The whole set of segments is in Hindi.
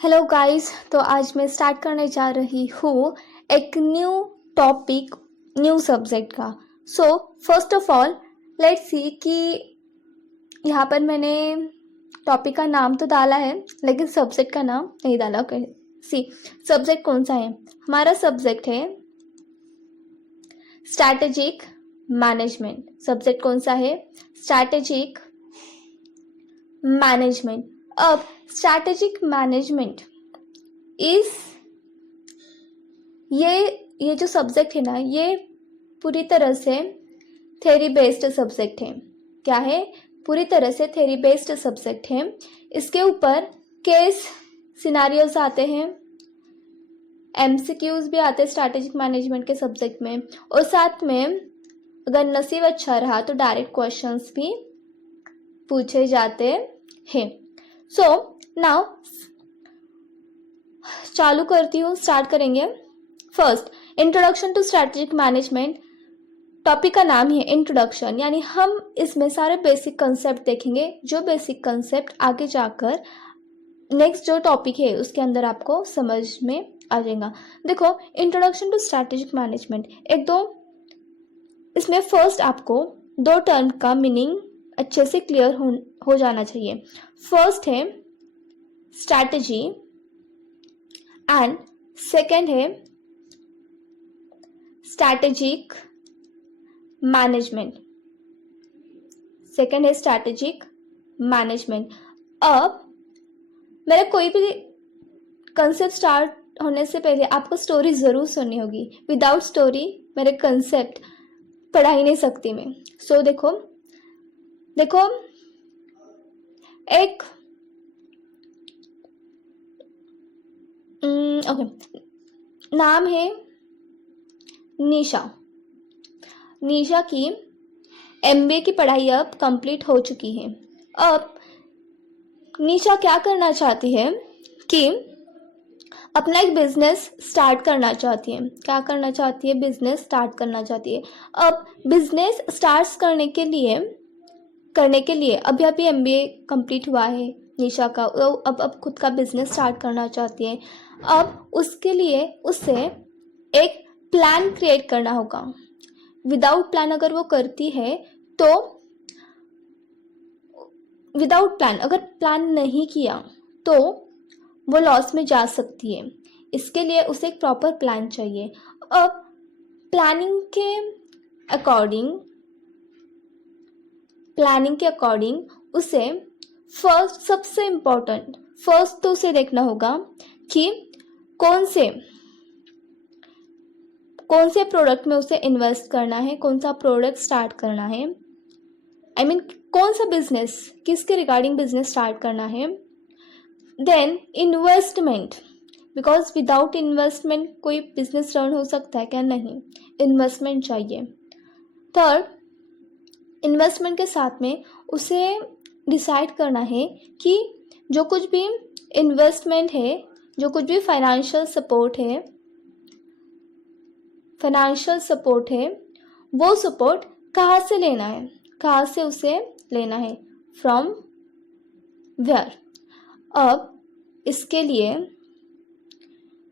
Hello guys. तो आज मैं स्टार्ट करने जा रही हूँ एक न्यू टॉपिक, न्यू सब्जेक्ट का। So first of all let's see कि यहाँ पर मैंने टॉपिक का नाम तो डाला है लेकिन सब्जेक्ट का नाम नहीं डाला। ओके, सी सब्जेक्ट कौन सा है? हमारा सब्जेक्ट है स्ट्रैटेजिक मैनेजमेंट। सब्जेक्ट कौन सा है? Strategic management. अब स्ट्रैटेजिक मैनेजमेंट इस ये जो सब्जेक्ट है ना, ये पूरी तरह से थ्योरी बेस्ड सब्जेक्ट है। क्या है? पूरी तरह से थ्योरी बेस्ड सब्जेक्ट है। इसके ऊपर केस सिनारियोज आते हैं, एमसीक्यूज भी आते हैं स्ट्रैटेजिक मैनेजमेंट के सब्जेक्ट में, और साथ में अगर नसीब अच्छा रहा तो डायरेक्ट क्वेश्चंस भी पूछे जाते हैं। सो नाउ चालू करती हूँ, स्टार्ट करेंगे। First, introduction to strategic management. Topic का नाम ही है इंट्रोडक्शन, यानी हम इसमें सारे बेसिक कंसेप्ट देखेंगे, जो बेसिक कंसेप्ट आगे जाकर नेक्स्ट जो टॉपिक है उसके अंदर आपको समझ में आ जाएगा। देखो, इंट्रोडक्शन टू स्ट्रैटेजिक मैनेजमेंट, एक दो इसमें फर्स्ट आपको दो टर्म का मीनिंग अच्छे से क्लियर हो जाना चाहिए। फर्स्ट है स्ट्रैटेजी एंड सेकेंड है स्ट्रैटेजिक मैनेजमेंट। सेकेंड है स्ट्रैटेजिक मैनेजमेंट। अब मेरा कोई भी कंसेप्ट स्टार्ट होने से पहले आपको स्टोरी ज़रूर सुननी होगी। विदाउट स्टोरी मेरे कंसेप्ट पढ़ा ही नहीं सकती मैं। सो देखो एक ओके, नाम है निशा। निशा की एमबीए की पढ़ाई अब कंप्लीट हो चुकी है। अब निशा क्या करना चाहती है कि अपना एक बिजनेस स्टार्ट करना चाहती है। क्या करना चाहती है? बिजनेस स्टार्ट करना चाहती है। अब बिजनेस स्टार्ट करने के लिए अभी एमबीए कंप्लीट हुआ है निशा का। अब खुद का बिजनेस स्टार्ट करना चाहती है। अब उसके लिए उसे एक प्लान क्रिएट करना होगा। विदाउट प्लान अगर वो करती है तो अगर प्लान नहीं किया तो वो लॉस में जा सकती है। इसके लिए उसे एक प्रॉपर प्लान चाहिए। अब प्लानिंग के अकॉर्डिंग उसे सबसे इम्पोर्टेंट तो उसे देखना होगा कि कौन से प्रोडक्ट में उसे इन्वेस्ट करना है, कौन सा प्रोडक्ट स्टार्ट करना है, कौन सा बिजनेस, किसके रिगार्डिंग बिजनेस स्टार्ट करना है। Then investment, because without investment कोई बिजनेस रन हो सकता है क्या? नहीं, इन्वेस्टमेंट चाहिए। थर्ड, इन्वेस्टमेंट के साथ में उसे डिसाइड करना है कि जो कुछ भी इन्वेस्टमेंट है, जो कुछ भी फाइनेंशियल सपोर्ट है, वो सपोर्ट कहाँ से लेना है, कहाँ से उसे लेना है, फ्रॉम वेयर। अब इसके लिए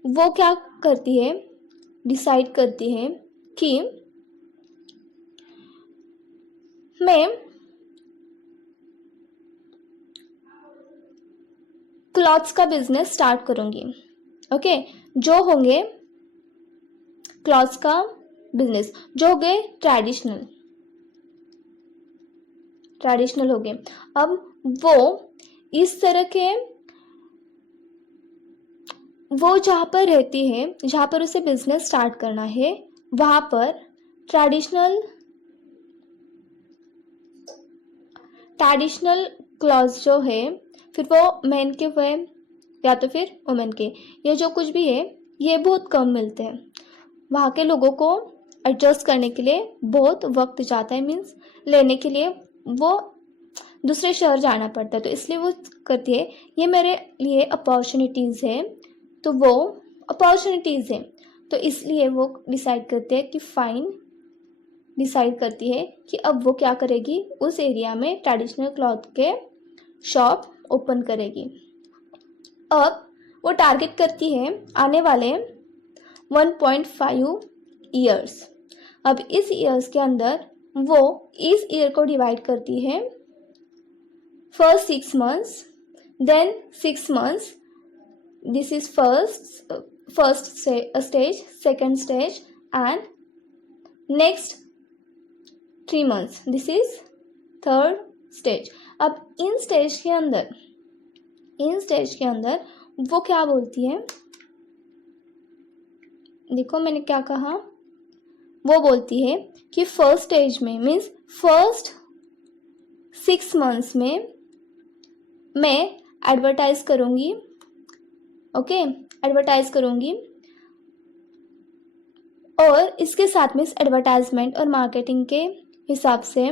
वो क्या करती है? डिसाइड करती है कि मैं क्लॉथ्स का बिजनेस स्टार्ट करूंगी। ओके, जो होंगे क्लॉथ्स का बिजनेस, जो हो गए ट्रेडिशनल हो गए। अब वो इस तरह के, वो जहाँ पर रहती है, जहाँ पर उसे बिजनेस स्टार्ट करना है, वहाँ पर ट्रेडिशनल क्लॉथ्स जो है, फिर वो मेन के हुए या तो फिर वुमेन के, ये जो कुछ भी है ये बहुत कम मिलते हैं। वहाँ के लोगों को एडजस्ट करने के लिए बहुत वक्त जाता है, मीन्स लेने के लिए वो दूसरे शहर जाना पड़ता है। तो इसलिए वो कहती है ये मेरे लिए अपॉर्चुनिटीज़ है, तो वो अपॉर्चुनिटीज़ है, तो इसलिए वो डिसाइड करती है कि अब वो क्या करेगी, उस एरिया में ट्रेडिशनल क्लॉथ के शॉप ओपन करेगी। अब वो टारगेट करती है आने वाले 1.5 ईयर्स। अब इस ईयर्स के अंदर वो इस ईयर को डिवाइड करती है first 6 months, then 6 months, this is first stage, second stage and next 3 months, this is third stage. अब इन स्टेज के अंदर वो क्या बोलती है, देखो मैंने क्या कहा, वो बोलती है कि फर्स्ट स्टेज में मीन्स फर्स्ट 6 months में मैं एडवर्टाइज करूंगी, ओके, एडवर्टाइज करूंगी, और इसके साथ में इस एडवर्टाइजमेंट और मार्केटिंग के हिसाब से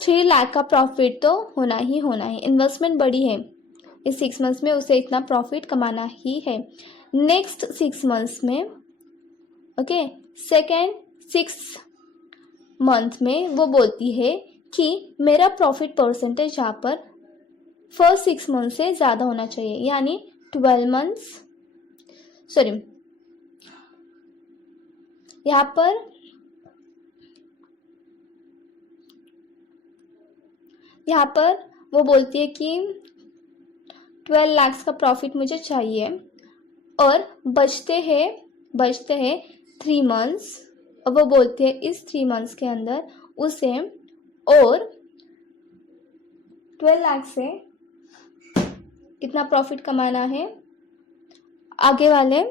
3 लाख का प्रॉफिट तो होना ही होना है। इन्वेस्टमेंट बड़ी है, इस 6 months में उसे इतना प्रॉफिट कमाना ही है। नेक्स्ट 6 months में, ओके, सेकेंड 6 month में वो बोलती है कि मेरा प्रॉफिट परसेंटेज यहाँ पर फर्स्ट 6 months से ज़्यादा होना चाहिए, यानी 12 months, सॉरी, यहाँ पर वो बोलती है कि 12 lakhs का प्रॉफिट मुझे चाहिए और बचते हैं 3 months, और वो बोलती है इस 3 months के अंदर उसे और 12 लाख से कितना प्रॉफिट कमाना है, आगे वाले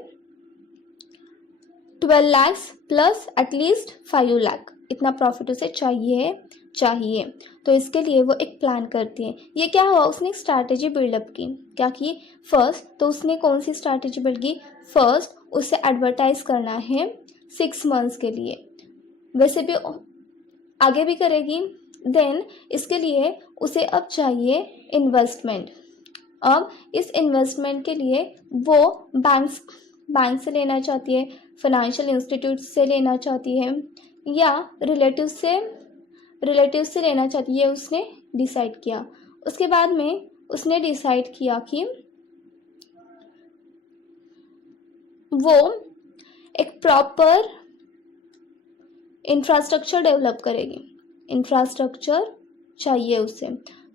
12 lakhs प्लस एटलीस्ट 5 लाख, इतना प्रॉफिट उसे चाहिए। तो इसके लिए वो एक प्लान करती है। ये क्या हुआ, उसने एक स्ट्रैटेजी बिल्डअप की। क्या की, फर्स्ट तो उसने कौन सी स्ट्रैटेजी बिल्ड की, फर्स्ट उसे एडवर्टाइज करना है 6 months के लिए, वैसे भी आगे भी करेगी। देन इसके लिए उसे अब चाहिए इन्वेस्टमेंट। अब इस इन्वेस्टमेंट के लिए वो बैंक से लेना चाहती है, फाइनेंशियल इंस्टीट्यूट से लेना चाहती है, या रिलेटिव से लेना चाहती है, उसने डिसाइड किया। उसके बाद में उसने डिसाइड किया कि वो एक प्रॉपर इंफ्रास्ट्रक्चर डेवलप करेगी। इंफ्रास्ट्रक्चर चाहिए उसे,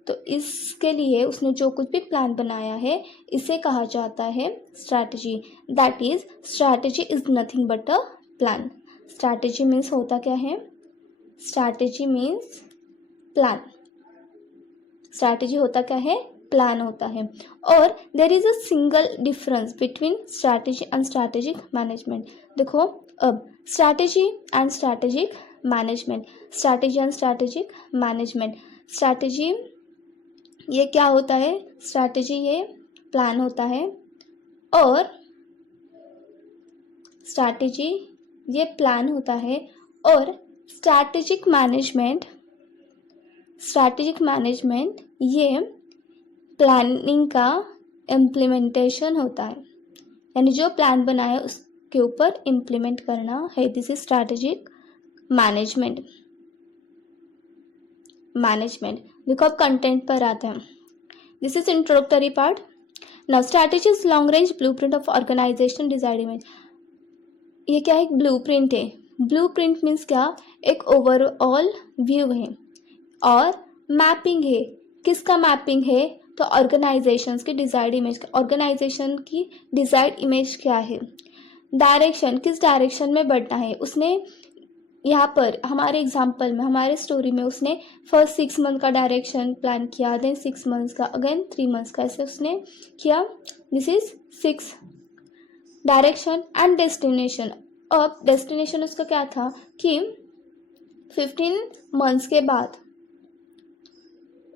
तो इसके लिए उसने जो कुछ भी प्लान बनाया है इसे कहा जाता है strategy. That is strategy is nothing but a plan. Strategy means होता क्या है, स्ट्रैटेजी मीन्स प्लान। स्ट्रैटेजी होता क्या है, प्लान होता है। और there is a single difference between strategy and strategic management. देखो अब strategy and strategic management, strategy and strategic management. Strategy ये क्या होता है, स्ट्रैटेजी ये प्लान होता है, और स्ट्रैटेजी ये प्लान होता है, और स्ट्रैटेजिक मैनेजमेंट ये प्लानिंग का इम्प्लीमेंटेशन होता है, यानी जो प्लान बनाया उसके ऊपर इम्प्लीमेंट करना है। This is strategic management. देखो अब कंटेंट पर आते हैं। This is introductory part. Now strategy is long range blueprint of organisation desired image. ये क्या है, एक ब्लूप्रिंट है। ब्लूप्रिंट मीन्स क्या, एक ओवरऑल व्यू है, और मैपिंग है। किसका मैपिंग है, तो ऑर्गेनाइजेशंस की डिजायर्ड इमेज। ऑर्गेनाइजेशन की डिजायर्ड इमेज क्या है, डायरेक्शन, किस डायरेक्शन में बढ़ना है। उसने यहाँ पर हमारे एग्जाम्पल में, हमारे स्टोरी में उसने फर्स्ट 6 month का डायरेक्शन प्लान किया, देन 6 months का, अगेन 3 months का, ऐसे उसने किया। This is 6 direction and destination. अब डेस्टिनेशन उसका क्या था कि 15 months के बाद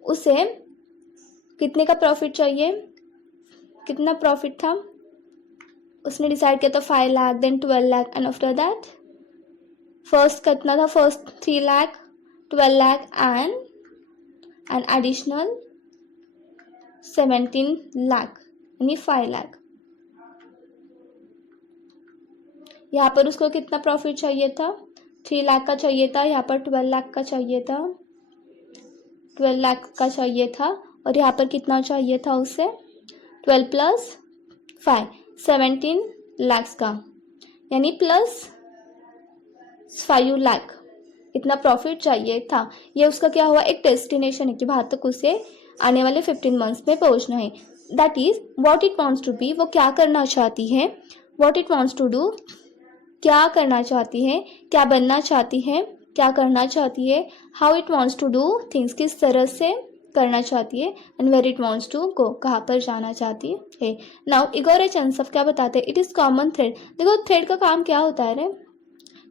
उसे कितने का प्रॉफिट चाहिए, कितना प्रॉफिट था उसने डिसाइड किया था 5 lakh, then 12 lakh, and after that first कितना था, first 3 lakh, 12 lakh and additional 17 lakh, यानी 5 लाख। यहाँ पर उसको कितना प्रॉफिट चाहिए था, 3 लाख का चाहिए था, यहाँ पर 12 लाख का चाहिए था, 12 लाख का चाहिए था, और यहाँ पर कितना चाहिए था उसे, 12 + 17 लाख का, यानी प्लस 5 लाख इतना प्रॉफिट चाहिए था। ये उसका क्या हुआ, एक डेस्टिनेशन है कि वहाँ तक उसे आने वाले 15 मंथ्स में पहुँचना है। That is what it wants to be, वो क्या करना चाहती है, what it wants to do, क्या करना चाहती है, क्या बनना चाहती है, क्या करना चाहती है, how it wants to do things, किस तरह से करना चाहती है, and where it wants to go, कहाँ पर जाना चाहती है। नाउ इगोर एचेंसफ क्या बताते हैं, इट इज कॉमन थ्रेड। देखो थ्रेड का काम क्या होता है रे,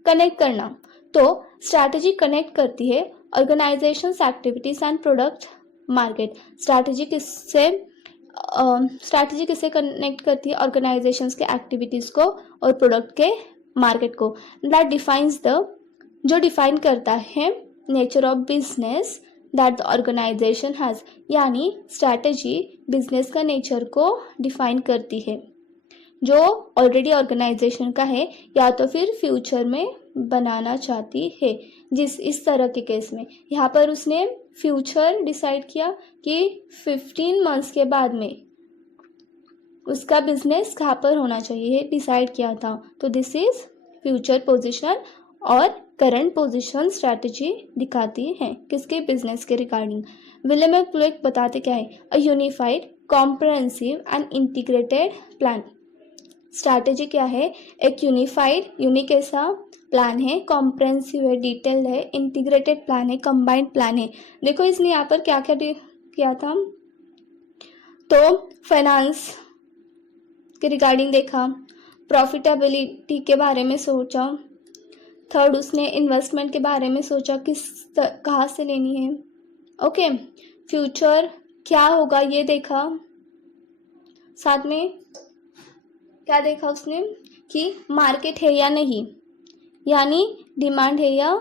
कनेक्ट करना। तो स्ट्रैटेजी कनेक्ट करती है organisations activities and product market. Strategy किससे कनेक्ट करती है, ऑर्गेनाइजेशंस के एक्टिविटीज को और प्रोडक्ट के मार्केट को। दैट डिफाइंस द, जो डिफाइन करता है nature of business that the organisation has, यानी स्ट्रैटेजी बिजनेस का नेचर को डिफाइन करती है जो ऑलरेडी ऑर्गेनाइजेशन का है या तो फिर फ्यूचर में बनाना चाहती है। इस तरह के केस में यहाँ पर उसने फ्यूचर डिसाइड किया कि 15 मंथ्स के बाद में उसका बिजनेस कहाँ पर होना चाहिए डिसाइड किया था। तो दिस इज फ्यूचर पोजीशन और करंट पोजीशन स्ट्रैटेजी दिखाती है किसके, बिजनेस के रिगार्डिंग। विलियम प्लेक बताते क्या है, a unified comprehensive and integrated plan. Strategy क्या है, एक यूनिक ऐसा प्लान है, कॉम्प्रहेंसिव है, डिटेल्ड है, इंटीग्रेटेड प्लान है, कंबाइंड प्लान है। देखो इसने यहाँ पर क्या क्या किया था, तो फाइनेंस के रिगार्डिंग देखा, प्रॉफिटेबिलिटी के बारे में सोचा, थर्ड उसने इन्वेस्टमेंट के बारे में सोचा कहाँ से लेनी है, ओके, फ्यूचर क्या होगा ये देखा, साथ में क्या देखा उसने कि मार्केट है या नहीं, यानी डिमांड है या,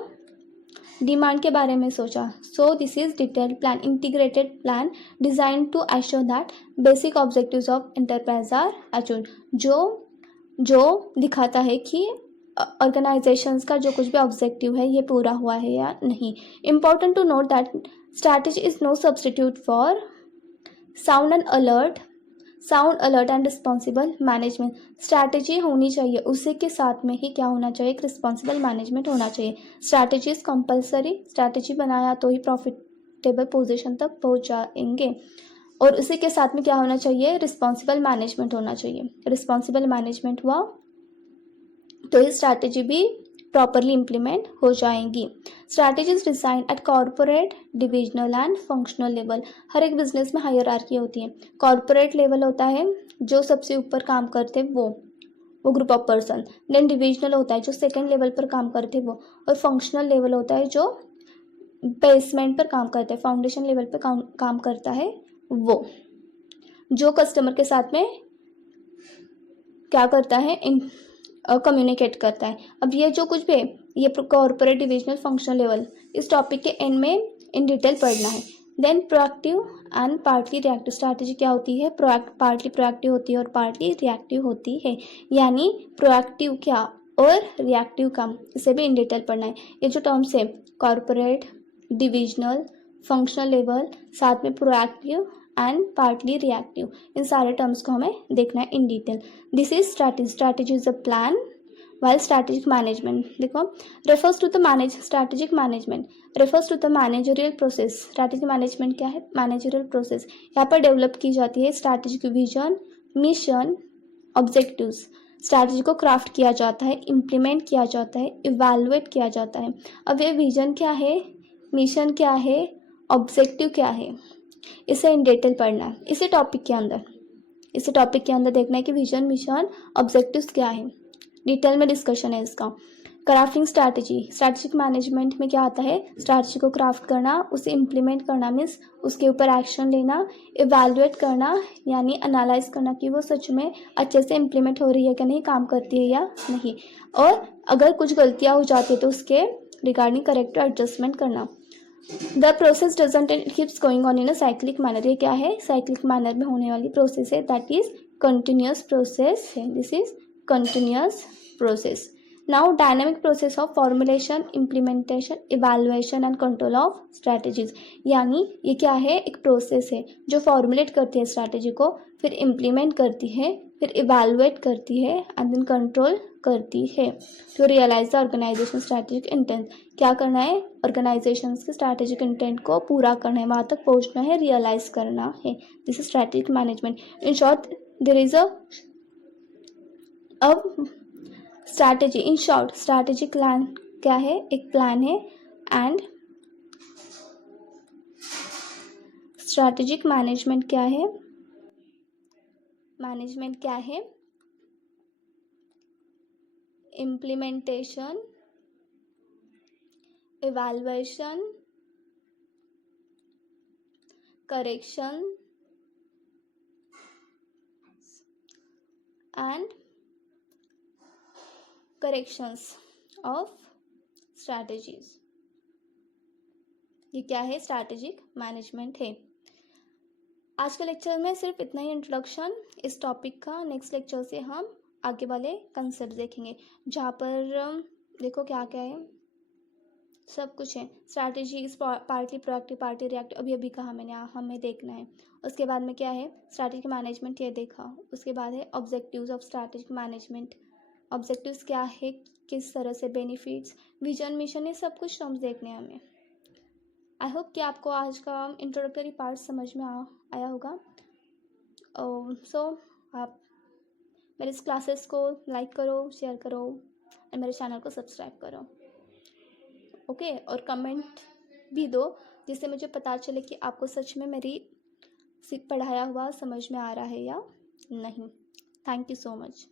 डिमांड के बारे में सोचा। So this is detailed plan, integrated plan design to assure that basic objectives of enterprise are achieved, जो दिखाता है कि ऑर्गेनाइजेशंस का जो कुछ भी ऑब्जेक्टिव है ये पूरा हुआ है या नहीं। Important to note that strategy is no substitute for sound alert and responsible management. Strategy होनी चाहिए, उसी के साथ में ही क्या होना चाहिए, एक रिस्पॉन्सिबल मैनेजमेंट होना चाहिए। स्ट्रैटेजी इज कंपल्सरी, स्ट्रैटेजी बनाया तो ही प्रॉफिटेबल पोजीशन तक पहुंच जाएंगे, और उसी के साथ में क्या होना चाहिए, रिस्पॉन्सिबल मैनेजमेंट होना चाहिए। रिस्पॉन्सिबल मैनेजमेंट हुआ तो ये स्ट्रैटेजी भी प्रॉपरली इम्प्लीमेंट हो जाएंगी। Strategies design at corporate, divisional and functional level. हर एक बिजनेस में हायरार्की होती है। कॉर्पोरेट लेवल होता है जो सबसे ऊपर काम करते हैं वो group of person, then divisional होता है जो सेकंड लेवल पर काम करते हैं वो, और फंक्शनल लेवल होता है जो बेसमेंट पर काम करता है, फाउंडेशन लेवल पर काम करता है वो, जो कस्टमर के साथ में क्या करता है, कम्युनिकेट करता है। अब ये जो कुछ भी है ये कॉर्पोरेट, डिविजनल, फंक्शनल लेवल, इस टॉपिक के एंड में इन डिटेल पढ़ना है। Then proactive and partly reactive strategy क्या होती है, पार्टली प्रोएक्टिव होती है और पार्टली रिएक्टिव होती है, यानी प्रोएक्टिव क्या और रिएक्टिव काम, इसे भी इन डिटेल पढ़ना है। ये जो टर्म्स है कॉर्पोरेट, डिविजनल, फंक्शनल लेवल, साथ में प्रोएक्टिव एंड पार्टली रिएक्टिव, इन सारे टर्म्स को हमें देखना है in detail. This is strategy, strategy is a plan, while strategic management देखो refers to the strategic management refers to the managerial process। strategic management क्या है, managerial process। यहाँ पर डेवलप की जाती है strategic vision, mission, objectives। Strategy को क्राफ्ट किया जाता है, इम्प्लीमेंट किया जाता है, इवेलुएट किया जाता है। अब ये विजन क्या है, मिशन क्या है, ऑब्जेक्टिव क्या है, इसे इन डिटेल पढ़ना है। इसी टॉपिक के अंदर देखना है कि विजन, मिशन, ऑब्जेक्टिव्स क्या है, डिटेल में डिस्कशन है इसका। क्राफ्टिंग स्ट्रैटेजी, स्ट्रैटेजिक मैनेजमेंट में क्या आता है, स्ट्रैटेजी को क्राफ्ट करना, उसे इम्प्लीमेंट करना मीन्स उसके ऊपर एक्शन लेना, इवैल्यूएट करना यानी एनालाइज करना कि वो सच में अच्छे से इम्प्लीमेंट हो रही है कि नहीं, काम करती है या नहीं, और अगर कुछ गलतियाँ हो जाती है तो उसके रिगार्डिंग करेक्टिव एडजस्टमेंट करना। The process doesn't and keeps going on in a cyclic manner. ये क्या है, साइक्लिक मैनर में होने वाली प्रोसेस है, दैट इज कंटिन्यूअस प्रोसेस है। This is continuous process। Now dynamic process of formulation, implementation, evaluation and control of strategies। यानी ये क्या है, एक प्रोसेस है जो फॉर्मुलेट करती है स्ट्रैटेजी को, फिर इम्प्लीमेंट करती है, फिर इवेलुएट करती है एंड देन कंट्रोल करती है। To realise the organisation strategic intent, क्या करना है, ऑर्गेनाइजेशन के स्ट्रैटेजिक इंटेंट को पूरा करना है, वहाँ तक पहुँचना है, रियलाइज करना है। This is strategic management. In short there is a strategy. In short strategic plan क्या है, एक प्लान है, एंड स्ट्रैटेजिक मैनेजमेंट क्या है, मैनेजमेंट क्या है, implementation, evaluation, correction and corrections of strategies. ये क्या है, स्ट्रैटेजिक मैनेजमेंट है। आज के लेक्चर में सिर्फ इतना ही इंट्रोडक्शन इस टॉपिक का। नेक्स्ट लेक्चर से हम आगे वाले कंसेप्ट देखेंगे, जहाँ पर देखो क्या क्या है, सब कुछ है। Strategy is partly proactive partly reactive, अभी अभी कहा मैंने, हमें देखना है। उसके बाद में क्या है, स्ट्रैटेजिक मैनेजमेंट, ये देखा। उसके बाद है objectives of strategic management, objectives क्या है, किस तरह से, बेनिफिट्स, विजन, मिशन, ये सब कुछ टर्म्स देखने हैं हमें। आई होप कि आपको आज का इंट्रोडक्टरी पार्ट समझ में आया होगा। सो आप मेरे इस क्लासेस को लाइक करो, शेयर करो और मेरे चैनल को सब्सक्राइब करो, ओके। और कमेंट भी दो, जिससे मुझे पता चले कि आपको सच में मेरी पढ़ाया हुआ समझ में आ रहा है या नहीं। Thank you so much.